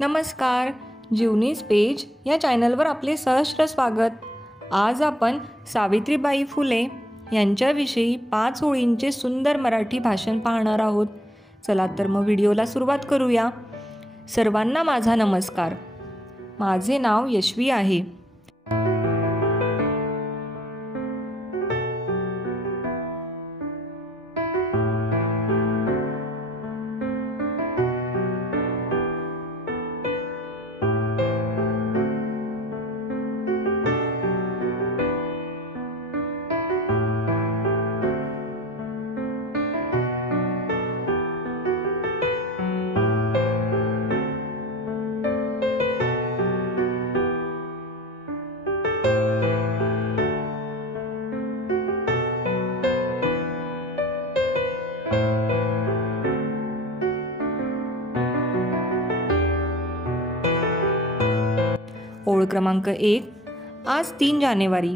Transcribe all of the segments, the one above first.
नमस्कार, जीवनीज पेज या चॅनलवर आपले सहर्ष स्वागत। आज आपण सावित्रीबाई फुले यांच्याविषयी 5 ओळींचे सुंदर मराठी भाषण पाहणार आहोत। चला तर मग व्हिडिओला सुरुवात करूया। सर्वांना माझा नमस्कार। माझे नाव यशवी आहे। ओळ क्रमांक 1। आज 3 जानेवारी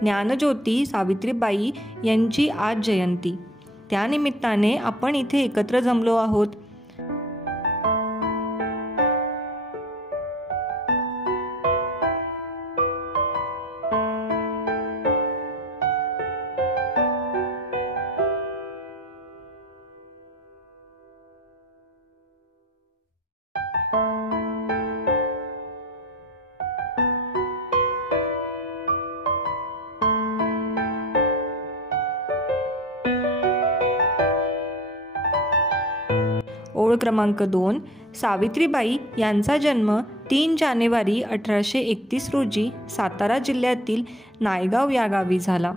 ज्ञानज्योती सावित्रीबाई यांची आज जयंती। त्यानिमित्ताने आपण इथे एकत्र जमलो आहोत। ओळ क्रमांक 2। सावित्रीबाई यांचा जन्म 3 जानेवारी 1831 रोजी सातारा जिल्ह्यातील नायगाव या गावी झाला।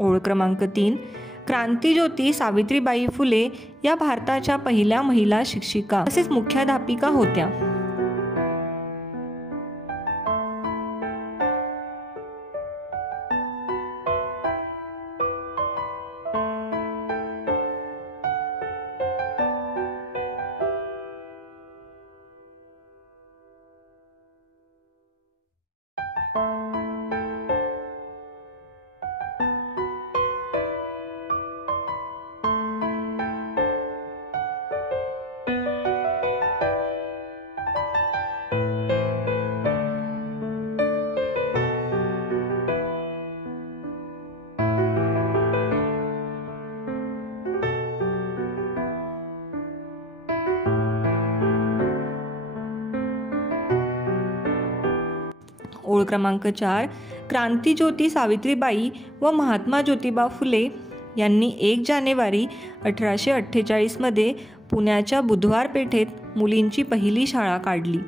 ओळ क्रमांक 3। क्रांतिज्योती सावित्रीबाई फुले या भारताच्या पहिल्या महिला शिक्षिका तसेच मुख्याध्यापिका होत्या। ओळ क्रमांक 4। क्रांतिज्योती सावित्रीबाई व महात्मा ज्योतिबा फुले यांनी 1 जानेवारी 1848 मध्ये पुण्याच्या बुधवार पेठेत मुलींची पहिली शाळा काढली।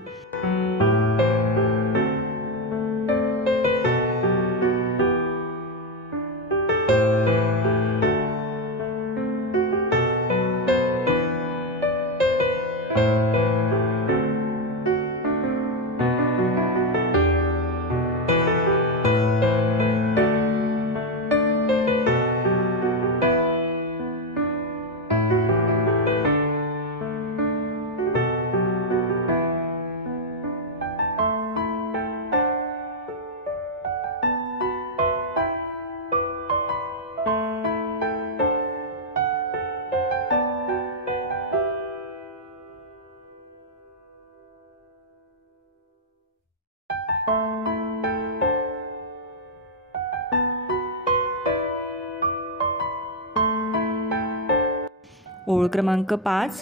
ओळ क्रमांक 5।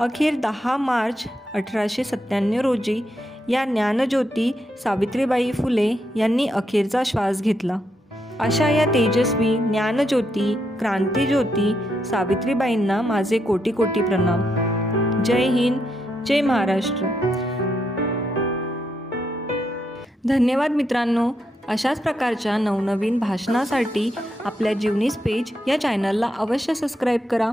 अखेर 10 मार्च 1897 रोजी या ज्ञानज्योती सावित्रीबाई फुले यांनी अखेरचा श्वास घेतला। अशा या तेजस्वी ज्ञानज्योती क्रांतिज्योती सावित्रीबाईंना माझे कोटी कोटी प्रणाम। जय हिंद, जय महाराष्ट्र। धन्यवाद मित्रांनो। अशाच प्रकारच्या नवनवीन भाषणासाठी आपल्या जीवनीस पेज या चॅनलला अवश्य सबस्क्राईब करा.